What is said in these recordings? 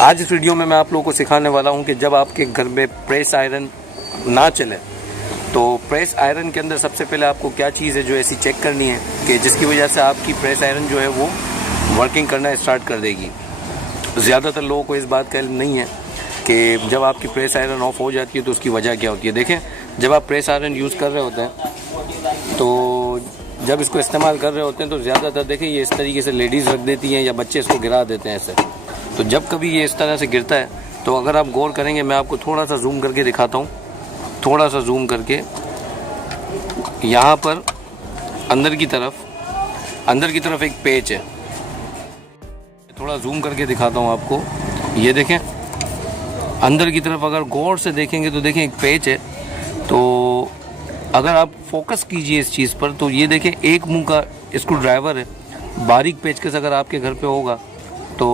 आज इस वीडियो में मैं आप लोगों को सिखाने वाला हूं कि जब आपके घर में प्रेस आयरन ना चले तो प्रेस आयरन के अंदर सबसे पहले आपको क्या चीज़ है जो ऐसी चेक करनी है कि जिसकी वजह से आपकी प्रेस आयरन जो है वो वर्किंग करना स्टार्ट कर देगी। ज़्यादातर लोगों को इस बात का इल्म नहीं है कि जब आपकी प्रेस आयरन ऑफ हो जाती है तो उसकी वजह क्या होती है। देखें, जब आप प्रेस आयरन यूज़ कर रहे होते हैं तो जब इसको इस्तेमाल कर रहे होते हैं तो ज़्यादातर देखें ये इस तरीके से लेडीज़ रख देती हैं या बच्चे इसको गिरा देते हैं ऐसे। तो जब कभी ये इस तरह से गिरता है तो अगर आप गौर करेंगे, मैं आपको थोड़ा सा जूम करके दिखाता हूँ, थोड़ा सा जूम करके यहाँ पर अंदर की तरफ एक पेच है, थोड़ा जूम करके दिखाता हूँ आपको। ये देखें, अंदर की तरफ अगर गौर से देखेंगे तो देखें एक पेच है। तो अगर आप फोकस कीजिए इस चीज़ पर तो ये देखें एक मुंह का स्क्रू ड्राइवर है, बारीक पेचकस अगर आपके घर पे होगा तो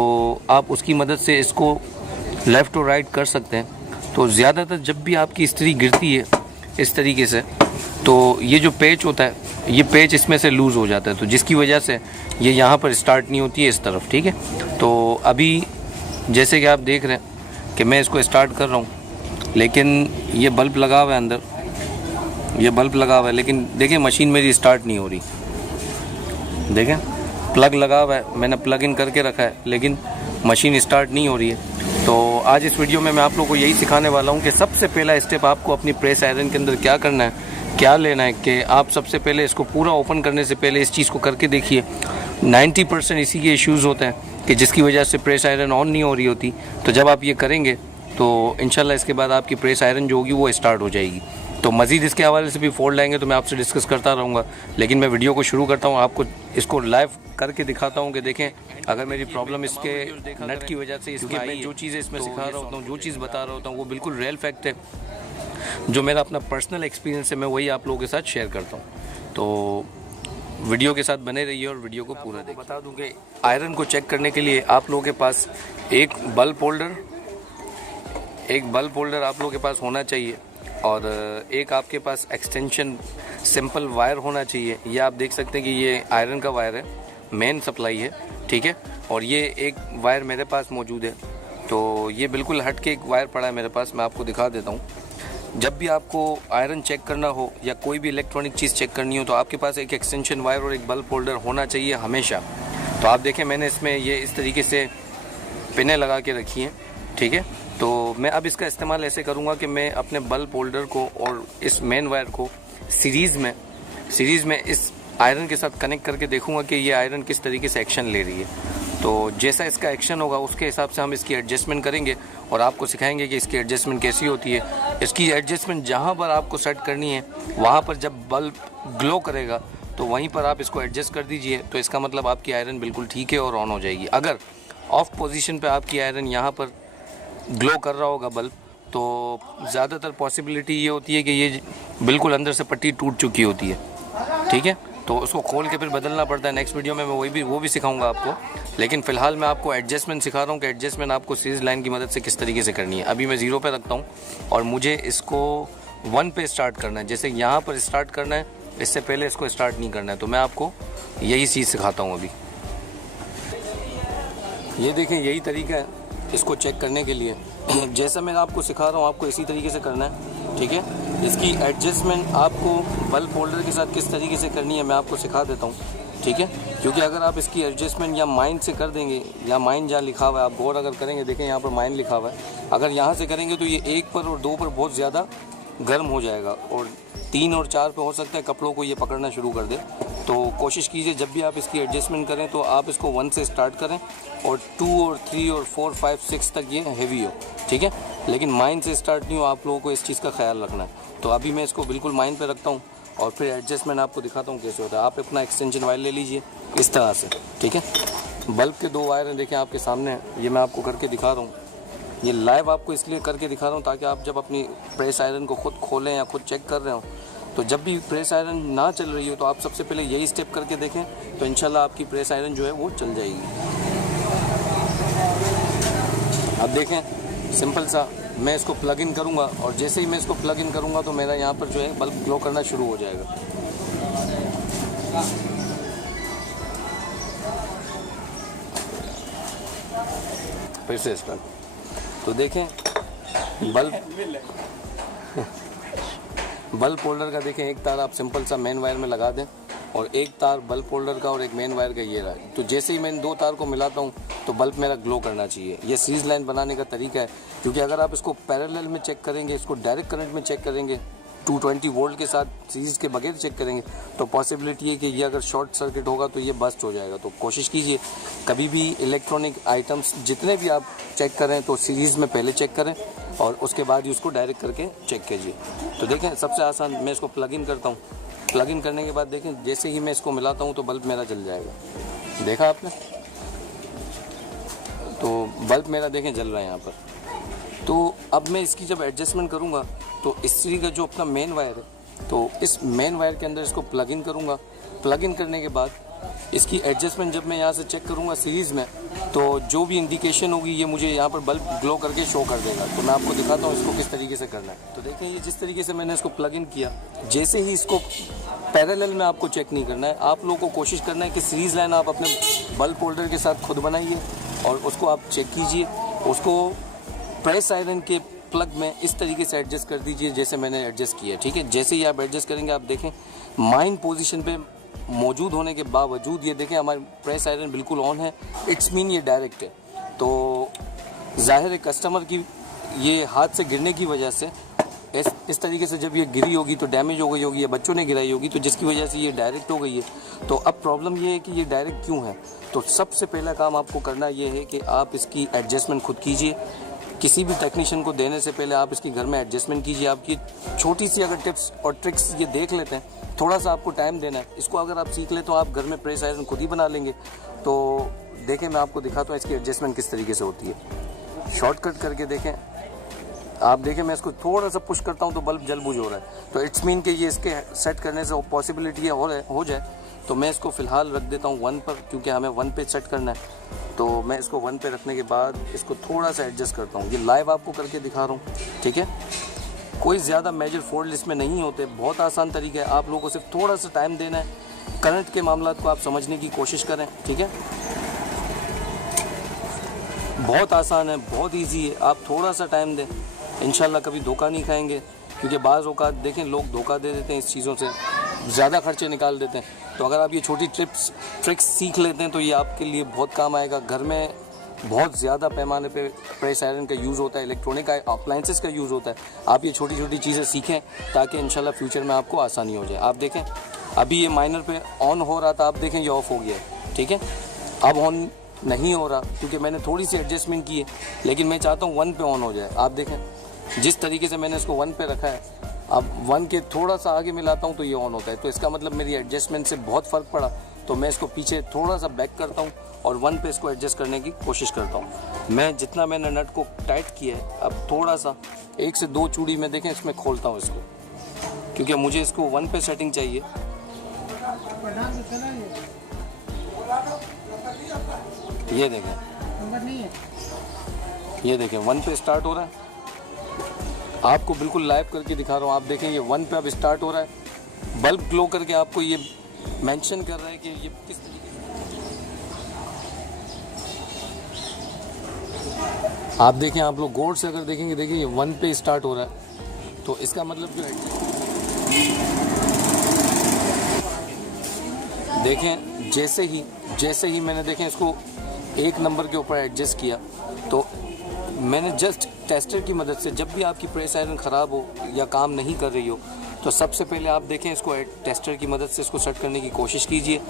आप उसकी मदद से इसको लेफ़्ट और राइट कर सकते हैं। तो ज़्यादातर जब भी आपकी इस्त्री गिरती है इस तरीके से तो ये जो पेच होता है, ये पेच इसमें से लूज़ हो जाता है, तो जिसकी वजह से ये यहाँ पर स्टार्ट नहीं होती है इस तरफ। ठीक है, तो अभी जैसे कि आप देख रहे हैं कि मैं इसको स्टार्ट कर रहा हूँ, लेकिन ये बल्ब लगा हुआ है अंदर, ये बल्ब लगा हुआ है, लेकिन देखें मशीन मेरी स्टार्ट नहीं हो रही। देखें प्लग लगा हुआ है, मैंने प्लग इन करके रखा है, लेकिन मशीन स्टार्ट नहीं हो रही है। तो आज इस वीडियो में मैं आप लोगों को यही सिखाने वाला हूँ कि सबसे पहला स्टेप आपको अपनी प्रेस आयरन के अंदर क्या करना है, क्या लेना है कि आप सबसे पहले इसको पूरा ओपन करने से पहले इस चीज़ को करके देखिए। 90% इसी के इश्यूज़ होते हैं कि जिसकी वजह से प्रेस आयरन ऑन नहीं हो रही होती। तो जब आप ये करेंगे तो इंशाल्लाह इसके बाद आपकी प्रेस आयरन जो होगी वो स्टार्ट हो जाएगी। तो मज़ीद इसके हवाले से भी फॉल्ट आएंगे तो मैं आपसे डिस्कस करता रहूँगा, लेकिन मैं वीडियो को शुरू करता हूँ, आपको इसको लाइव करके दिखाता हूँ कि देखें अगर मेरी प्रॉब्लम इसके नट की वजह से इसकी मैं जो चीज़ें इसमें सिखा रहा होता हूँ, जो चीज़ बता रहा होता हूँ वो बिल्कुल रियल फैक्ट है, जो मेरा अपना पर्सनल एक्सपीरियंस है, मैं वही आप लोगों के साथ शेयर करता हूँ। तो वीडियो के साथ बने रहिए और वीडियो को पूरा देखिए। बता दूँ कि आयरन को चेक करने के लिए आप लोगों के पास एक बल्ब होल्डर आप लोगों के पास होना चाहिए और एक आपके पास एक्सटेंशन सिंपल वायर होना चाहिए। ये आप देख सकते हैं कि ये आयरन का वायर है, मेन सप्लाई है, ठीक है। और ये एक वायर मेरे पास मौजूद है, तो ये बिल्कुल हट के एक वायर पड़ा है मेरे पास, मैं आपको दिखा देता हूँ। जब भी आपको आयरन चेक करना हो या कोई भी इलेक्ट्रॉनिक चीज़ चेक करनी हो तो आपके पास एक एक्सटेंशन वायर और एक बल्ब होल्डर होना चाहिए हमेशा। तो आप देखें मैंने इसमें ये इस तरीके से पिनें लगा के रखी हैं, ठीक है। तो मैं अब इसका इस्तेमाल ऐसे करूँगा कि मैं अपने बल्ब होल्डर को और इस मेन वायर को सीरीज़ में इस आयरन के साथ कनेक्ट करके देखूँगा कि ये आयरन किस तरीके से एक्शन ले रही है। तो जैसा इसका एक्शन होगा उसके हिसाब से हम इसकी एडजस्टमेंट करेंगे और आपको सिखाएंगे कि इसकी एडजस्टमेंट कैसी होती है। इसकी एडजस्टमेंट जहाँ पर आपको सेट करनी है वहाँ पर जब बल्ब ग्लो करेगा तो वहीं पर आप इसको एडजस्ट कर दीजिए, तो इसका मतलब आपकी आयरन बिल्कुल ठीक है और ऑन हो जाएगी। अगर ऑफ पोजीशन पे आपकी आयरन यहाँ पर ग्लो कर रहा होगा बल्ब तो ज़्यादातर पॉसिबिलिटी ये होती है कि ये बिल्कुल अंदर से पट्टी टूट चुकी होती है, ठीक है। तो उसको खोल के फिर बदलना पड़ता है। नेक्स्ट वीडियो में मैं वो भी सिखाऊंगा आपको, लेकिन फ़िलहाल मैं आपको एडजस्टमेंट सिखा रहा हूँ कि एडजस्टमेंट आपको सीरीज़ लाइन की मदद से किस तरीके से करनी है। अभी मैं 0 पे रखता हूँ और मुझे इसको 1 पे स्टार्ट करना है। जैसे यहाँ पर स्टार्ट करना है, इससे पहले इसको स्टार्ट नहीं करना है, तो मैं आपको यही चीज़ सिखाता हूँ अभी। ये देखें, यही तरीका है इसको चेक करने के लिए। जैसा मैं आपको सिखा रहा हूँ आपको इसी तरीके से करना है, ठीक है। इसकी एडजस्टमेंट आपको बल्ब होल्डर के साथ किस तरीके से करनी है मैं आपको सिखा देता हूँ, ठीक है। क्योंकि अगर आप इसकी एडजस्टमेंट या माइंड से कर देंगे, या माइंड जहाँ लिखा हुआ है आप गौर अगर करेंगे, देखें यहाँ पर माइंड लिखा हुआ है, अगर यहाँ से करेंगे तो ये 1 पर और 2 पर बहुत ज़्यादा गर्म हो जाएगा और 3 और 4 पे हो सकता है कपड़ों को ये पकड़ना शुरू कर दे। तो कोशिश कीजिए जब भी आप इसकी एडजस्टमेंट करें तो आप इसको 1 से स्टार्ट करें और 2 और 3 और 4 5 6 तक ये हेवी हो, ठीक है। लेकिन माइंड से स्टार्ट नहीं हो, आप लोगों को इस चीज़ का ख्याल रखना है। तो अभी मैं इसको बिल्कुल माइंड पे रखता हूँ और फिर एडजस्टमेंट आपको दिखाता हूँ कैसे होता है। आप अपना एक्सटेंशन वायर ले लीजिए इस तरह से, ठीक है। बल्ब के 2 वायर हैं, देखें आपके सामने हैं, ये मैं आपको करके दिखा रहा हूँ। ये लाइव आपको इसलिए करके दिखा रहा हूँ ताकि आप जब अपनी प्रेस आयरन को खुद खोलें या खुद चेक कर रहे हो तो जब भी प्रेस आयरन ना चल रही हो तो आप सबसे पहले यही स्टेप करके देखें, तो इंशाल्लाह आपकी प्रेस आयरन जो है वो चल जाएगी। अब देखें सिंपल सा, मैं इसको प्लग इन करूँगा और जैसे ही मैं इसको प्लग इन करूँगा तो मेरा यहाँ पर जो है बल्ब ग्लो करना शुरू हो जाएगा। फिर से स्टार्ट। तो देखें बल्ब होल्डर का देखें, एक तार आप सिंपल सा मेन वायर में लगा दें और एक तार बल्ब होल्डर का और एक मेन वायर का ये रहा है। तो जैसे ही मैं इन दो तार को मिलाता हूँ तो बल्ब मेरा ग्लो करना चाहिए। ये सीरीज लाइन बनाने का तरीका है, क्योंकि अगर आप इसको पैरेलल में चेक करेंगे, इसको डायरेक्ट करंट में चेक करेंगे, 220 वोल्ट के साथ सीरीज़ के बगैर चेक करेंगे, तो पॉसिबिलिटी है कि ये अगर शॉर्ट सर्किट होगा तो ये बस्ट हो जाएगा। तो कोशिश कीजिए कभी भी इलेक्ट्रॉनिक आइटम्स जितने भी आप चेक करें तो सीरीज़ में पहले चेक करें और उसके बाद ही उसको डायरेक्ट करके चेक कीजिए। तो देखें सबसे आसान, मैं इसको प्लग इन करता हूँ। प्लग इन करने के बाद देखें जैसे ही मैं इसको मिलाता हूँ तो बल्ब मेरा जल जाएगा। देखा आपने? तो बल्ब मेरा देखें जल रहा है यहाँ पर। तो अब मैं इसकी जब एडजस्टमेंट करूँगा तो इसी का जो अपना मेन वायर है, तो इस मेन वायर के अंदर इसको प्लग इन करूँगा। प्लग इन करने के बाद इसकी एडजस्टमेंट जब मैं यहाँ से चेक करूँगा सीरीज़ में, तो जो भी इंडिकेशन होगी ये मुझे यहाँ पर बल्ब ग्लो करके शो कर देगा। तो मैं आपको दिखाता हूँ इसको किस तरीके से करना है। तो देखें ये जिस तरीके से मैंने इसको प्लग इन किया, जैसे ही इसको पैरेलल में आपको चेक नहीं करना है, आप लोगों को कोशिश करना है कि सीरीज़ लाइन आप अपने बल्ब होल्डर के साथ खुद बनाइए और उसको आप चेक कीजिए। उसको प्रेस आयरन के प्लग में इस तरीके से एडजस्ट कर दीजिए जैसे मैंने एडजस्ट किया, ठीक है। जैसे ही आप एडजस्ट करेंगे आप देखें माइन पोजीशन पे मौजूद होने के बावजूद ये देखें हमारी प्रेस आयरन बिल्कुल ऑन है। इट्स मीन ये डायरेक्ट है। तो ज़ाहिर है कस्टमर की ये हाथ से गिरने की वजह से इस तरीके से जब ये गिरी होगी तो डैमेज हो गई होगी या बच्चों ने गिराई होगी, तो जिसकी वजह से ये डायरेक्ट हो गई है। तो अब प्रॉब्लम ये है कि ये डायरेक्ट क्यों है। तो सबसे पहला काम आपको करना ये है कि आप इसकी एडजस्टमेंट खुद कीजिए। किसी भी टेक्नीशियन को देने से पहले आप इसकी घर में एडजस्टमेंट कीजिए। आप ये छोटी सी अगर टिप्स और ट्रिक्स ये देख लेते हैं, थोड़ा सा आपको टाइम देना है, इसको अगर आप सीख ले तो आप घर में प्रेस आयरन खुद ही बना लेंगे। तो देखें मैं आपको दिखाता हूँ इसकी एडजस्टमेंट किस तरीके से होती है। शॉर्टकट करके देखें, आप देखें मैं इसको थोड़ा सा पुश करता हूँ तो बल्ब जल बुझ हो रहा है। तो इट्स मीन कि ये इसके सेट करने से पॉसिबिलिटी हो जाए। तो मैं इसको फ़िलहाल रख देता हूँ 1 पर, क्योंकि हमें 1 पे सेट करना है। तो मैं इसको 1 पे रखने के बाद इसको थोड़ा सा एडजस्ट करता हूँ। ये लाइव आपको करके दिखा रहा हूँ, ठीक है। कोई ज़्यादा मेजर फॉल्ट इसमें नहीं होते, बहुत आसान तरीका है। आप लोगों को सिर्फ थोड़ा सा टाइम देना है, करंट के मामला को आप समझने की कोशिश करें, ठीक है। बहुत आसान है, बहुत ईजी है। आप थोड़ा सा टाइम दें, इंशाल्लाह कभी धोखा नहीं खाएंगे। क्योंकि बाज़ औक़ात देखें लोग धोखा दे देते हैं इस चीज़ों से, ज़्यादा खर्चे निकाल देते हैं। तो अगर आप ये छोटी ट्रिक्स सीख लेते हैं तो ये आपके लिए बहुत काम आएगा। घर में बहुत ज़्यादा पैमाने पे प्रेस आयरन का यूज़ होता है, इलेक्ट्रॉनिक अप्लाइंसेस का यूज़ होता है। आप ये छोटी छोटी चीज़ें सीखें ताकि इंशाल्लाह फ्यूचर में आपको आसानी हो जाए। आप देखें अभी ये माइनर पे ऑन हो रहा था, आप देखें ये ऑफ़ हो गया है, ठीक है। अब ऑन नहीं हो रहा क्योंकि मैंने थोड़ी सी एडजस्टमेंट की है, लेकिन मैं चाहता हूँ 1 पे ऑन हो जाए। आप देखें जिस तरीके से मैंने इसको 1 पे रखा है, अब 1 के थोड़ा सा आगे मिलाता हूँ तो ये ऑन होता है। तो इसका मतलब मेरी एडजस्टमेंट से बहुत फ़र्क पड़ा। तो मैं इसको पीछे थोड़ा सा बैक करता हूँ और 1 पे इसको एडजस्ट करने की कोशिश करता हूँ। मैं जितना मैंने नट को टाइट किया है, अब थोड़ा सा 1 से 2 चूड़ी में देखें इसमें खोलता हूँ इसको, क्योंकि मुझे इसको 1 पे सेटिंग चाहिए। ये देखें, ये देखें 1 पे स्टार्ट हो रहा है। आपको बिल्कुल लाइव करके दिखा रहा हूँ। आप देखें ये 1 पे अब स्टार्ट हो रहा है। बल्ब ग्लो करके आपको ये मेंशन कर रहा है कि ये किस तरीके से। आप देखें, आप लोग गौर से अगर देखेंगे, देखिए ये 1 पे स्टार्ट हो रहा है। तो इसका मतलब जो है देखें जैसे ही मैंने देखें इसको 1 नंबर के ऊपर एडजस्ट किया, तो मैंने जस्ट टेस्टर की मदद से, जब भी आपकी प्रेस आयरन ख़राब हो या काम नहीं कर रही हो, तो सबसे पहले आप देखें इसको टेस्टर की मदद से इसको सेट करने की कोशिश कीजिए।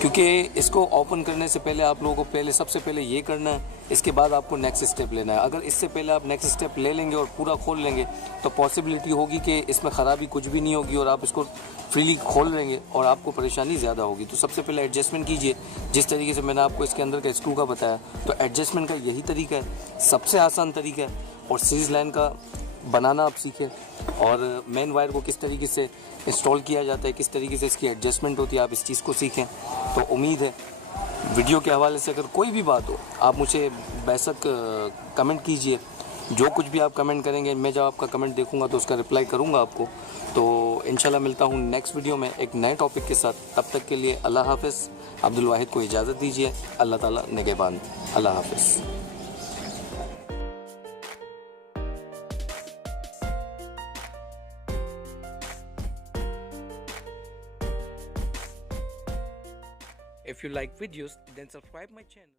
क्योंकि इसको ओपन करने से पहले आप लोगों को सबसे पहले ये करना है, इसके बाद आपको नेक्स्ट स्टेप लेना है। अगर इससे पहले आप नेक्स्ट स्टेप ले लेंगे और पूरा खोल लेंगे तो पॉसिबिलिटी होगी कि इसमें ख़राबी कुछ भी नहीं होगी और आप इसको फ्रीली खोल लेंगे और आपको परेशानी ज़्यादा होगी। तो सबसे पहले एडजस्टमेंट कीजिए, जिस तरीके से मैंने आपको इसके अंदर का स्क्रू का बताया। तो एडजस्टमेंट का यही तरीका है, सबसे आसान तरीका है। और सीरीज़ लाइन का बनाना आप सीखें और मेन वायर को किस तरीके से इंस्टॉल किया जाता है, किस तरीके से इसकी एडजस्टमेंट होती है, आप इस चीज़ को सीखें। तो उम्मीद है वीडियो के हवाले से अगर कोई भी बात हो आप मुझे बेशक कमेंट कीजिए। जो कुछ भी आप कमेंट करेंगे, मैं जब आपका कमेंट देखूंगा तो उसका रिप्लाई करूंगा आपको। तो इंशाल्लाह मिलता हूं नेक्स्ट वीडियो में एक नए टॉपिक के साथ। तब तक के लिए अल्लाह हाफ़िज़। अब्दुल वाहिद को इजाज़त दीजिए। अल्लाह ताला निगहबान। अल्लाह हाफ़िज़। If you like videos, then subscribe my channel.